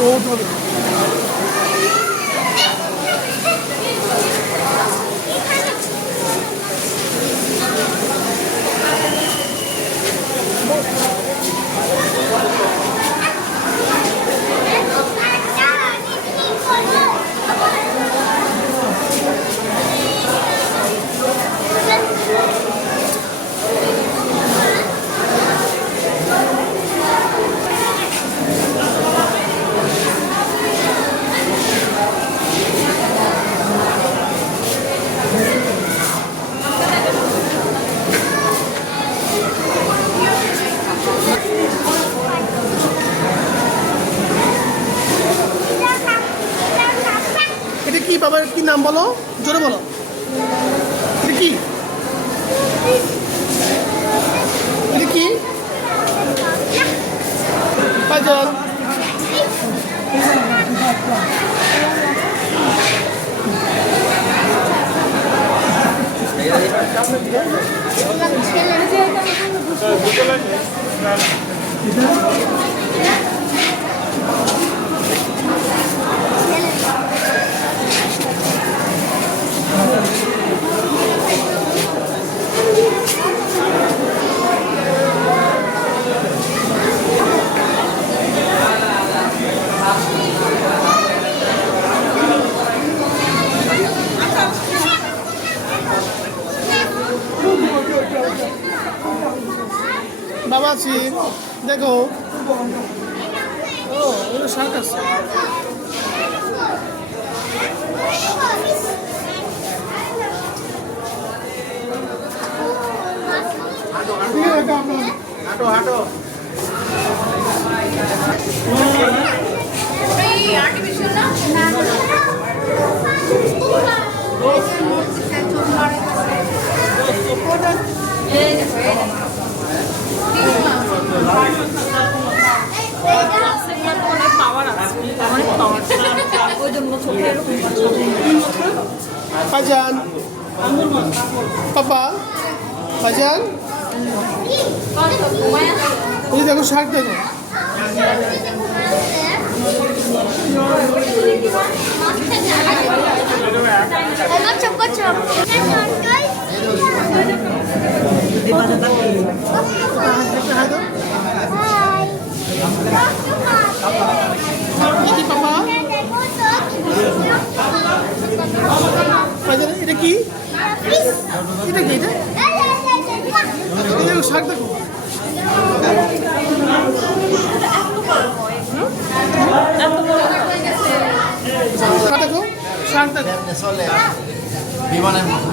রোদ হবে। এটা কি বাবার কি নাম বলো, জোরে বলো, এটা কি, এটা কি পাইজন? বাবা আছি, দেখো। ও ওটা শার্ট আছে। হাঁটো হাঁটো। Fajan, Papa, Fajan, ini দেখো শার্ট দেখো। কি পাপা? এটা কি? এটা কি? এটা দেখো শার্ট দেখো। দেখো শার্ট দেখো। বিমানের মতো।